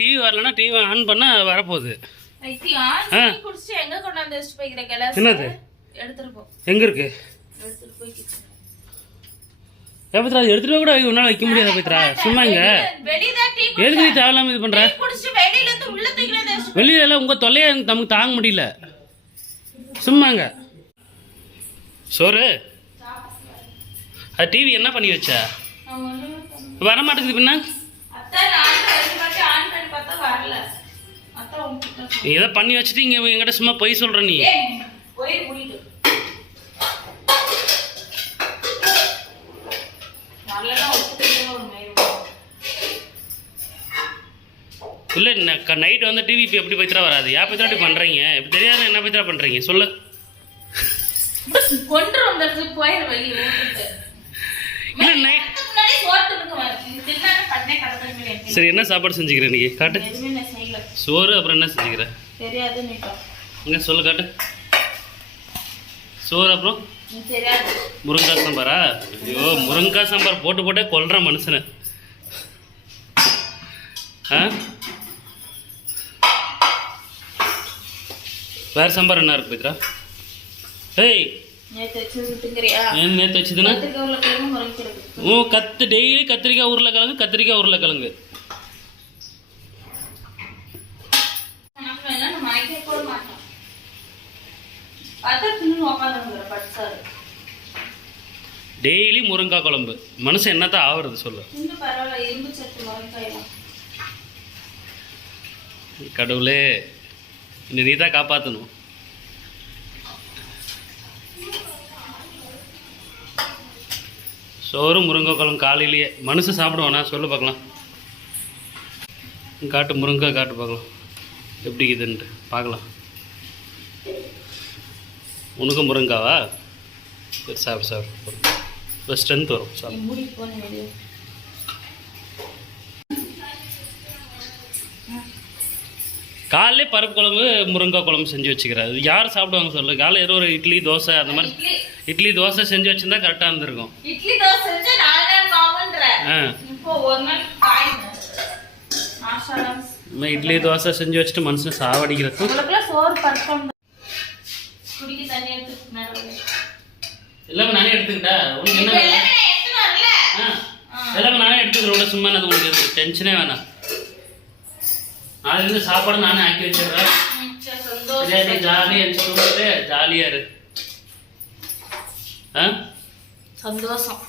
TV வரலன்னா TV on பண்ணால் வரப்போகுது? என்னது? எடுத்துட்டு. எங்கே இருக்கு? எடுத்துட்டு பத்ரா எடுத்துகிட்டு கூட உன்னால் வைக்க முடியாது பத்ரா? சும்மா இங்க. எதுக்கு நீ இது குடிச்சிட்டு வெளியில எல்லாம் உங்கள் தொல்லையை நமக்கு தாங்க முடியல. சும்மாங்க சோறு? அது டிவி என்ன பண்ணி வச்ச. வர மாட்டேங்குது பின்ன? நீ ஏதோ பண்ணி வச்சுட்டு இங்கே என்கிட்ட சும்மா பொய் சொல்கிற நீ. இல்லை நைட் வந்து டிவி இப்போ எப்படி பத்திரா வராது? ஏன் பத்திரா இப்படி பண்ணுறீங்க இப்படி தெரியாத என்ன பத்திரா பண்ணுறீங்க சொல்லு. கொண்டு வந்துடுறது போயிரு சரி என்ன சாப்பாடு செஞ்சுக்கிறேன் நீ காட்டு. சோறு அப்புறம் என்ன செஞ்சுக்கிற? தெரியாது நீட்டம் இங்கே சொல்லு காட்டு. சோறு அப்புறம்? முருங்காய் சாம்பாரா? ஐயோ முருங்காய் சாம்பார் போட்டு போட்டே கொல்ற மனுஷனை. ஆ? வேற சாம்பார் என்ன இருக்கு பவித்ரா ஏய்! நேற்று வச்சுதுன்னா? கத்து டெய்லி கத்திரிக்காய் உருளைக்கிழங்கு கத்திரிக்காய் உருளைக்கிழங்கு. தின்னு டெய்லி முருங்காய் குழம்பு. மனுஷன் என்னத்தான் ஆவறது சொல்லு. இன்னும் பரவாயில்ல இரும்பு சத்து முறைக்காயெல்லாம் கடவுளே இந்த நீ தான் காப்பாற்றணும் சோறு முருங்கைக் குழம்பு காலையிலேயே. மனுஷன் சாப்பிடுவானா? சொல்லு பார்க்கலாம். காட்டு முருங்கை காட்டு பார்க்கலாம். எப்படி இதுன்ட்டு பார்க்கலாம். உனக்கும் முருங்காவா சரி சாப்பிடு சாப்பிடு. இப்போ ஸ்ட்ரென்த் வரும் சாப்பிடு. காலையிலே பருப்பு குழம்பு முருங்கைக் குழம்பு செஞ்சு வச்சுக்கிறாரு. யார் சாப்பிடுவாங்க சொல்லு? காலையில் ஏதோ ஒரு இட்லி தோசை அந்த மாதிரி. இட்லி. தோசை செஞ்சு வச்சிருந்தா கரெக்டாக இருந்திருக்கும். இட்லி தோசை இட்லி தோசை செஞ்சு வச்சுட்டு மனுஷன் சாவடிக்கிறது குடிக்க தண்ணி எடுத்து மேலே எல்லாமே நானே எடுத்துக்கிட்டா? உனக்கு என்ன? எல்லாமே நான் உனக்கு சும்மா அது உங்களுக்கு டென்ஷனே வேணாம். நாளைக்கு இருந்து சாப்பாடு நானே ஆக்கி வச்சிடுறேன். ஜாலியாக தூங்கிட்டு ஜாலியாக இரு. ஆ? சந்தோஷம்.